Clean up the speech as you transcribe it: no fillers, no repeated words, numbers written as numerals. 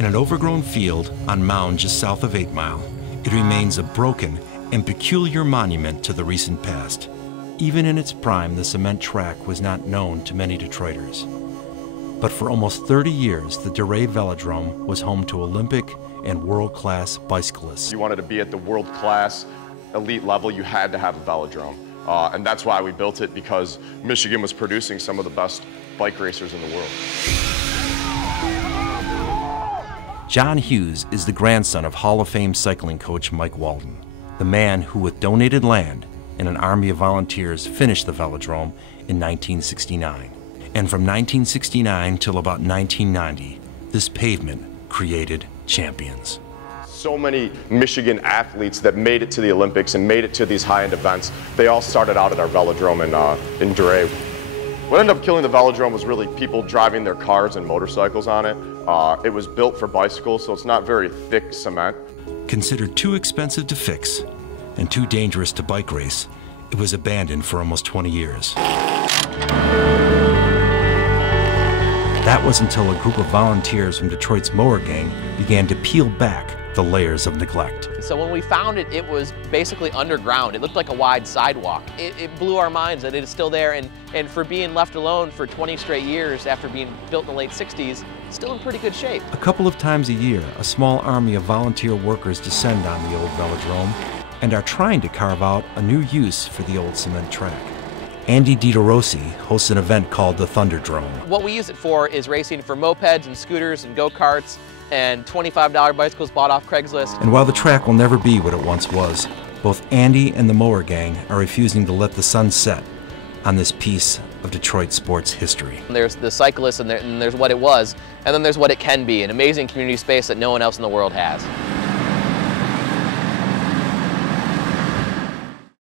In an overgrown field on Mound just south of 8 Mile, it remains a broken and peculiar monument to the recent past. Even in its prime, the cement track was not known to many Detroiters. But for almost 30 years, the Dorais Velodrome was home to Olympic and world-class bicyclists. You wanted to be at the world-class, elite level, you had to have a velodrome. And that's why we built it, because Michigan was producing some of the best bike racers in the world. John Hughes is the grandson of Hall of Fame cycling coach Mike Walden, the man who, with donated land and an army of volunteers, finished the velodrome in 1969. And from 1969 till about 1990, this pavement created champions. So many Michigan athletes that made it to the Olympics and made it to these high-end events, they all started out at our velodrome in Dorais. What ended up killing the velodrome was really people driving their cars and motorcycles on it. It was built for bicycles, so it's not very thick cement. Considered too expensive to fix and too dangerous to bike race, it was abandoned for almost 20 years. That was until a group of volunteers from Detroit's mower gang began to peel back the layers of neglect. So when we found it, it was basically underground. It looked like a wide sidewalk. It blew our minds that it is still there, and for being left alone for 20 straight years after being built in the late 60s, still in pretty good shape. A couple of times a year, a small army of volunteer workers descend on the old velodrome and are trying to carve out a new use for the old cement track. Andy DiDorosi hosts an event called the Thunderdrome. What we use it for is racing for mopeds and scooters and go-karts and $25 bicycles bought off Craigslist. And while the track will never be what it once was, both Andy and the mower gang are refusing to let the sun set on this piece of Detroit sports history. There's the cyclists, and there's what it was, and then there's what it can be, an amazing community space that no one else in the world has.